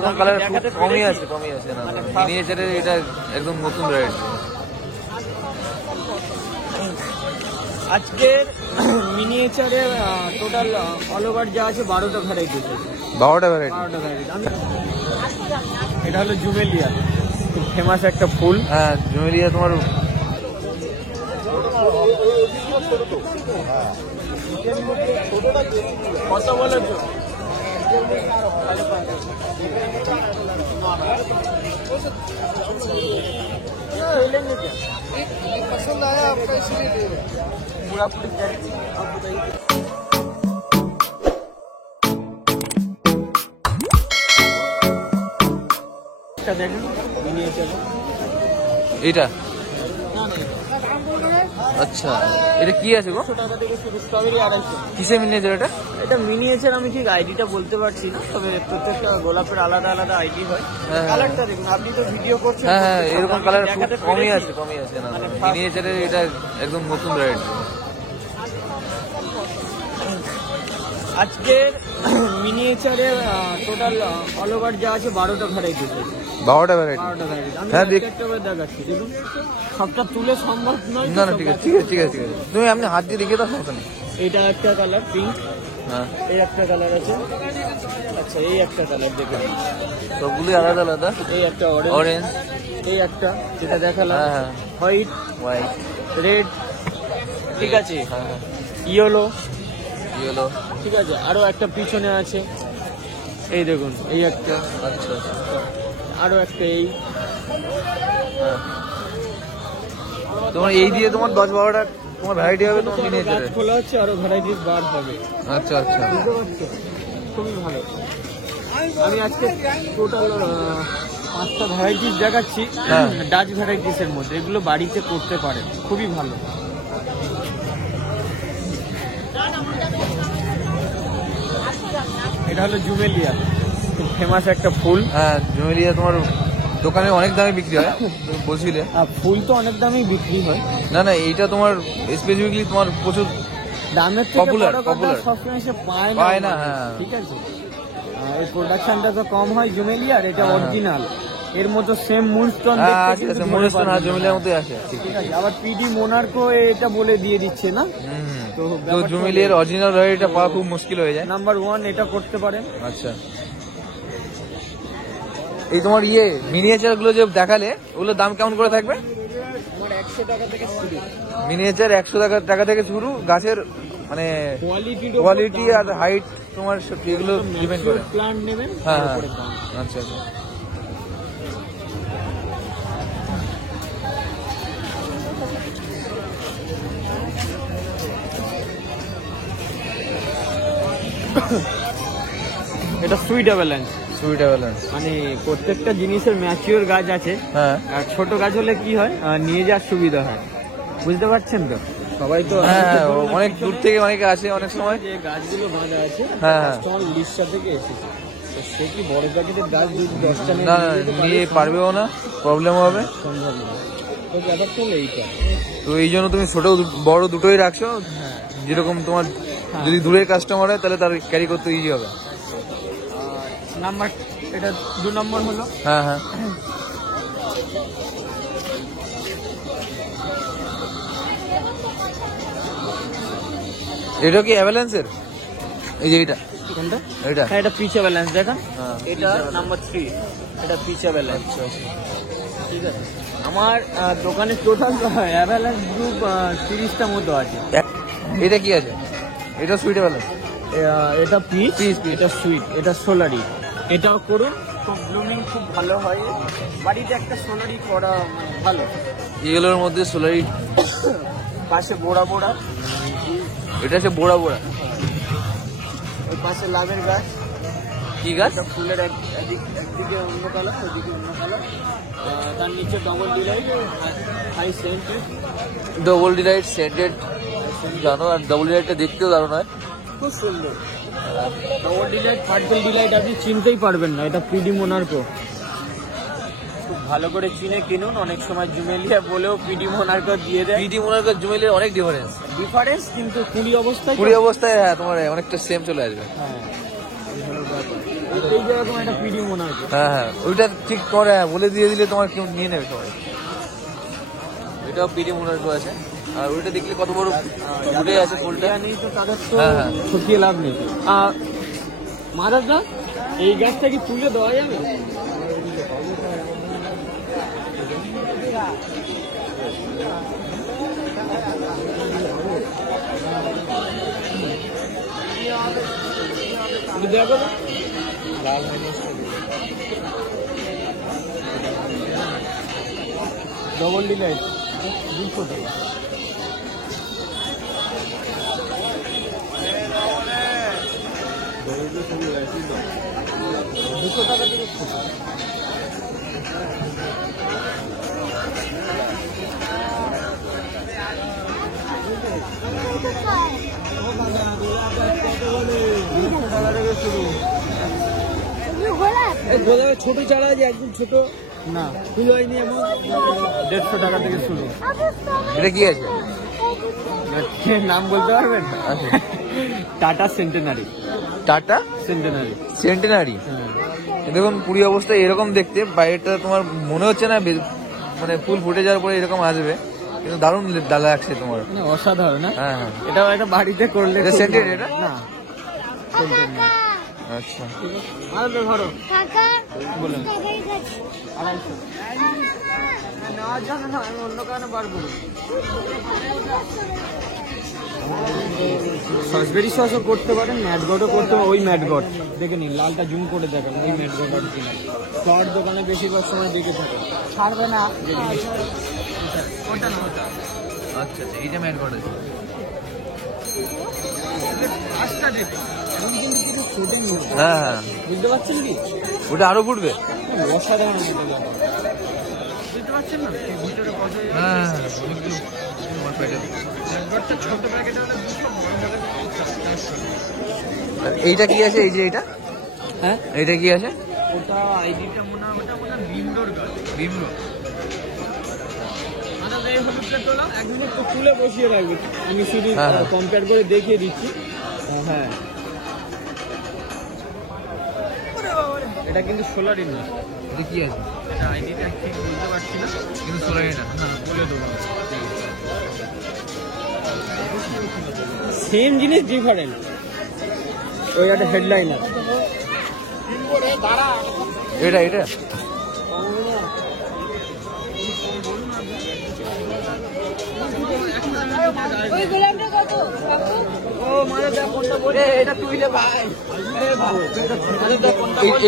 এরকম কালার কমই আছে না, মিনিয়েচারের এটা একদম নতুন ভ্যারাইটি। আজকের মিনিয়েচারে টোটাল অল ওভার যা আছে 12টা ভ্যারাইটি। 12টা ভ্যারাইটি। এটা হলো জুমেলিয়া, খুব ফেমাস একটা ফুল। হ্যাঁ জুমেলিয়া তোমার কত বলেছো? पसंद आया आपका इसलिए दे रहे हैं। पूरा पूरी गारंटी आप बताइए। এটা দেখেন মিনিয়েচার। এটা আচ্ছা, এটা কি আছে গো? 100 টাকা থেকে শুরু, স্ট্রবেরি 250। কিসে মিনিয়েচার এটা? এটা মিনিয়েচার আমি ঠিক আইডিটা বলতে পারছি না, তবে প্রত্যেকটা গোলাপের আলাদা আলাদা আইডি হয়। কালারটা দেখুন, আপনি তো ভিডিও করছেন। হ্যাঁ এরকম কালার কমই আছে না, মিনিয়েচারের এটা একদম নতুন ভ্যারাইটি। আজকের মিনিয়েচারে টোটাল অল ওভার যা আছে 12টা ভ্যারাইটি। 12টা ভ্যারাইটি। হ্যাঁ একটা করে দেখাচ্ছি, দেখুন সবটা তুলে সম্ভব নয়। না ঠিক আছে তুমি আপনি হাত দিয়ে দেখিয়ে দাও, সমস্যা নেই। এটা একটা কালার পিঙ্ক, হ্যাঁ এই একটা কালার আছে। আচ্ছা এই একটা কালার দেখুন, সবগুলোই আলাদা আলাদা। এই একটা অরেঞ্জ, এই একটা যেটা দেখালাম হোয়াইট, রেড, ঠিক আছে, ইয়েলো, ঠিক আছে। আরো একটা পিছনে আছে, এই দেখুন এই একটা। আচ্ছা আরো একটা এই। তোমার এই দিয়ে তোমার 10-12টা তোমার ভ্যারাইটি হবে তোমার মিনিয়েচারে। গাছ খোলা হচ্ছে, আরো ভ্যারাইটিস বার হবে। আচ্ছা বুঝতে পারছো, খুবই ভালো। আমি আজকে টোটাল 5টা ভ্যারাইটিস দেখাচ্ছি, ডাচ ভ্যারাইটিস এর মধ্যে। এগুলো বাড়িতে করতে পারেন, খুবই ভালো। এটা হলো জুমেলিয়া, খুব ফেমাস একটা ফুল। হ্যাঁ জুমেলিয়া তোমার দোকানে অনেক দামে বিক্রি হয়, তুমি বলছিলে। ফুল তো অনেক দামেই বিক্রি হয়। না এইটা তোমার স্পেসিফিকলি তোমার প্রচুর দামের থেকে পপুলার সবসময় সে পায় না। ঠিক আছে, এই প্রোডাকশনটা তো কম হয় জুমেলিয়ার, এটা অরিজিনাল। এর মতো সেম মুনস্টোন জুমেলিয়ার মতোই আছে, ঠিক আছে। আবার পিডি মোনার্কো এটা বলে দিয়ে দিচ্ছে না, তো জুমেলিয়ার অরিজিনাল ভ্যারাইটিটা পাওয়া খুব মুশকিল হয়ে যায়। নাম্বার 1 এটা করতে পারেন। আচ্ছা এই তোমার মিনিয়েচার গুলো যে দেখালে, ওগুলোর দাম কেমন করে থাকবে? আমার 100 টাকা থেকে শুরু। মিনিয়েচার 100 টাকা থেকে শুরু। গাছের মানে কোয়ালিটি আর হাইট তোমার এগুলো ডিপেন্ড করে। প্ল্যান্ট নেবেন। হ্যাঁ আচ্ছা এটা সুইট অ্যাভালান্স। মানে প্রত্যেকটা জিনিসের ম্যাচিওর গাছ আছে। হ্যাঁ আর ছোট গাছ হলে কি হয়, নিয়ে যাওয়ার সুবিধা হয়। বুঝতে পারছেন তো? সবাই তো অনেক দূর থেকে অনেকে আসে, অনেক সময় যে গাছগুলো বাঁধা আছে। হ্যাঁ কাস্টমার উড়িষ্যা থেকে এসেছে, সে কি বড় প্যাকেটের গাছ 10টা নিয়ে পারবেও না, প্রবলেম হবে। সম্ভব না, তো ব্যাপারটা হলো এইটা। তো এই জন্য তুমি ছোট বড় দুটোই রাখছো। যেরকম তোমার যদি দূরের কাস্টমার হয় তাহলে তার ক্যারি করতে ইজি হবে। নাম্বার এটা 2 নম্বর হলো। হ্যাঁ এটা কি অ্যাভালান্সের? এই যে এটা কোনটা? এটা এটা পিচ অ্যাভালান্স দেখেন। এটা নাম্বার 3, এটা পিচ অ্যাভালান্স। ঠিক আছে, আমার দোকানে টোটাল অ্যাভালান্স গ্রুপ 30টা মতো আছে। এটা কি আছে? এটা সুইট অ্যাভালান্স। এটা পিচ, এটা সুইট, এটা সোলারি। এটাও করুন, খুব ব্লুমিং খুব ভালো হয়। বাড়িতে একটা সোলারি করা ভালো। এগুলোর মধ্যে সোলারি পাশে বোড়া, এটা হচ্ছে বোড়া। ওই পাশে লাভের গাছ। কি গাছ? ফুলের একদিকে অন্য কালার, ওইদিকে অন্য কালার। তার নিচে ডবল ডিলাইট সেন্টেড জানো। আর ডবল ডিলাইটটা দেখতেও দারুণ হয়, খুব সুন্দর। ডবল ডিলাইট, পার্পল ডিলাইট আপনি চিনতেই পারবেন না, এটা পিডি মোনার্কো। খুব ভালো করে চিনে কিনুন। অনেক সময় জুমেলিয়া বলেও পিডি মোনার্কো দিয়ে দেয়। পিডি মোনার্কো জুমেলিয়ার অনেক ডিফারেন্স, কিন্তু কুড়ি অবস্থায় হ্যাঁ তোমার অনেকটা সেম চলে আসবে। হ্যাঁ, এই হলো ব্যাপার। এই যেরকম একটা পিডি মনে আছে। হ্যাঁ হ্যাঁ, ওইটা ঠিক করে বলে দিয়ে দিলে তোমার কেউ নিয়ে নেবে সবাই। এটাও পিডি মোনার্কো আছে। আর ওইটা দেখলে কত বড় ফুটে আছে ফুলটা। নেই তো তাদের তো হ্যাঁ হ্যাঁ, ঠকিয়ে লাভ নেই। আর মাদারদা এই গাছটা কি তুলে দেওয়া যাবে? দেখো ডবল ডিলাইট 200 টাকা। দুশো টাকা থেকে ছোট চারা যে একদম ছোট না ফুল হয়নি এমন 150 টাকা থেকে শুরু। এটা কি আছে? নাম বলতে পারবেন? Tata centenary. Tata centenary. Centenary. দেখুন পুরি অবস্থা এরকম দেখতে, বাইরেটা তোমার মনে হচ্ছে না মানে ফুল ফুটে যাওয়ার পরে এরকম আসবে, কিন্তু দারুণ লাগছে তোমার, মানে অসাধারণ। হ্যাঁ হ্যাঁ, এটাও একটা বাড়িতে করলে। এটা সেন্টেড? এটা না সেন্টেড না। আচ্ছা, আর তো ধরো বলুন 250 নেওয়ার জন্য না, আমি অন্য কারণে বার করি। সসবেরি সসও করতে পারেন, ম্যাটগটও করতে পারেন। ওই ম্যাটগট দেখে নিন, লালটা জুম করে দেখেন, ওই ম্যাটগট আর কি। খাওয়ার দোকানে বেশিরভাগ সময় দেখে থাকে, ছাড়বে না। ওটা না, ওটা আচ্ছা আচ্ছা, এইটা ম্যাট গড আছে। আচ্ছা দেখুন, এখন কিন্তু কিছু ছোট নেই। হ্যাঁ হ্যাঁ, বুঝতে পারছেন কি? ওটা আরো ফুটবে। অসাধারণ হতে যাবে, বুঝতে পারছেন না? ভিতরে কত হ্যাঁ হ্যাঁ, ছোট প্যাকেট হলে 200। এইটা কি আছে? এই যে এইটা, হ্যাঁ এইটা কি আছে? ওটা আইডিটা মনে হয়, ওটা মনে হয় বিমডোর গাছ। বিমলো। এই হলুদটা তোলা 1 মিনিট তো তুলে বসিয়ে রাখবে, আমি শুধু হ্যাঁ, হ্যাঁ। কম্পেয়ার করে দেখিয়ে দিচ্ছি। হ্যাঁ, এটা কিন্তু সোলারই না। এটা কি আছে? এটা আইডিটা ঠিক বুঝতে পারছি না, কিন্তু সোলার এটা না বলে দেবো। সেম জিনিস ডিফারেন্ট। ওই একটা হেডলাইনার। এটা এটা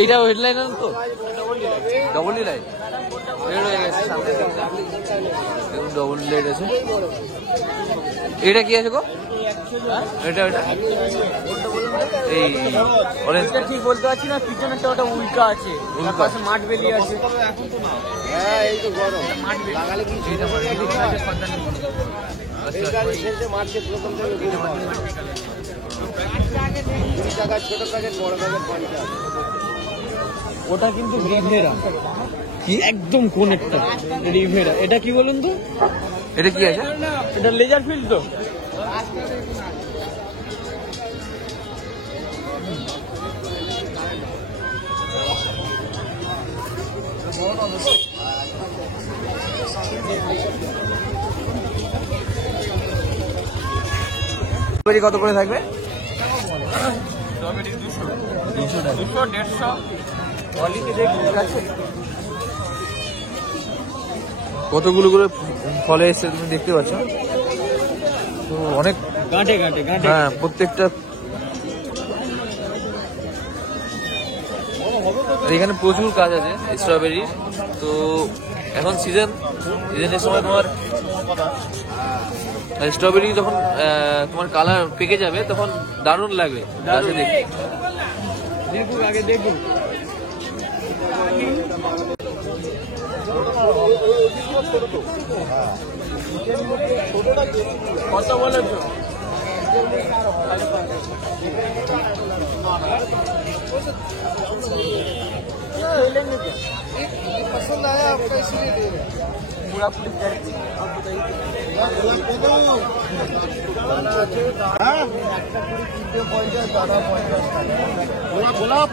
এইটাও হেডলাইনার তো, ডবল ডিলাইট। ডবল ডিলাইট আছে। এটা কি আছে গো? এটা এটা এই অরেঞ্জ, ঠিক বলতে পারছি না, পিছনেরটা ওটা উল্কা আছে, ওর পাশে মাঠ বেরিয়ে আছে। হ্যাঁ এই তো গরম মাঠ লাগালে কি এইটা মানে মার্কেট প্রথম থেকে 20 টাকা ছোট প্যাকেট, বড় প্যাকেট 50। ওটা কিন্তু রিভেরা, কি একদম কোনেরটা রিভেরা। এটা কি বলুন তো? এটা কি আছে? এটা লেজার ফিল্ড তো। কত করে থাকবে? 200 150। কতগুলো করে ফলে এসছে তুমি দেখতে পাচ্ছ তো, অনেক গাঁটে গাঁটে গাঁটে। হ্যাঁ, প্রত্যেকটা। এখানে প্রচুর কাজ আছে স্ট্রবেরির। তো এখন সিজনের সময় তোমার স্ট্রবেরি যখন তোমার কালার পেকে যাবে তখন দারুণ লাগবে গাছে দেখতে। দেখুন আগে দেখুন। কত বলেছো? पसंद आया आपका इसीलिए दे रहे हैं। पूरा पुलिस গোলাপ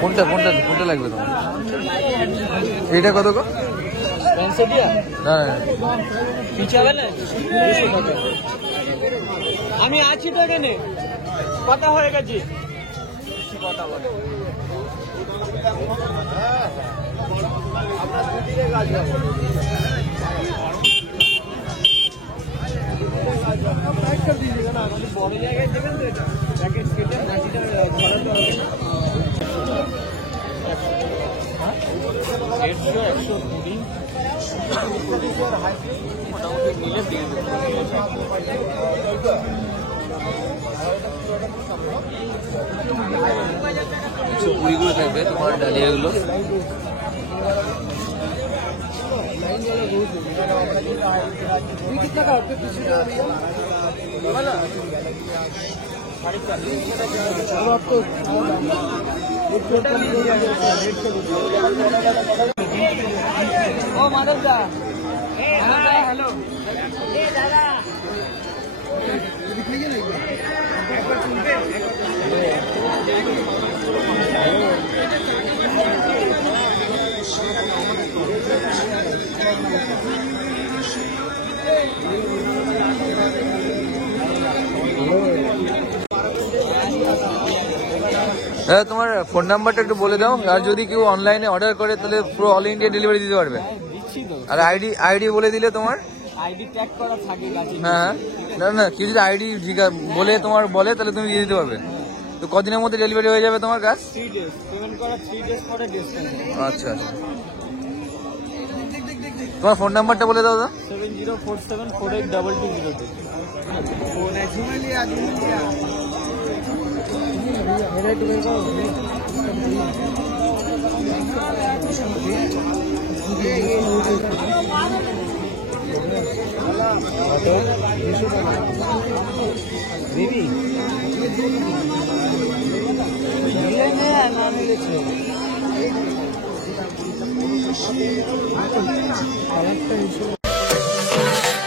কোনটা কোনটা কোনটা লাগবে তোমার? এটা কত গো? না আমি আছি তো এখানে, কথা হয়ে গেছি। কথা বলে বড় জায়গায় দেবেন তো, এটা প্যাকেট কেটে মাটিটা ধরাতে হবে। 150 মোটামুটি মিলে দিয়ে দেবো। 120 করে থাকবে তোমার ডালিয়াগুলো। ও মাধব দা, হ্যালো দাদা, দাদা তোমার ফোন নাম্বারটা একটু বলে দাও, আর যদি কেউ অনলাইনে অর্ডার করে তাহলে পুরো অল ইন্ডিয়া ডেলিভারি দিতে পারবে। দিচ্ছি তো। আর আইডি বলে দিলে তোমার। আইডি ট্যাগ করা থাকে গাছে। হ্যাঁ না না, কেউ যদি আইডি বলে তোমার বলে তাহলে তুমি দিয়ে দিতে পারবে। তো কদিনের মধ্যে ডেলিভারি হয়ে যাবে তোমার কাজ? 3 days পেমেন্ট করা, 3 days পরে ডিসকাউন্ট। আচ্ছা আচ্ছা, তোমার ফোন নাম্বারটা বলে দাও দাদা। 7047482202। ফোন আছে বেবি না মিলেছে।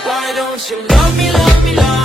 Why don't you love me, love me, love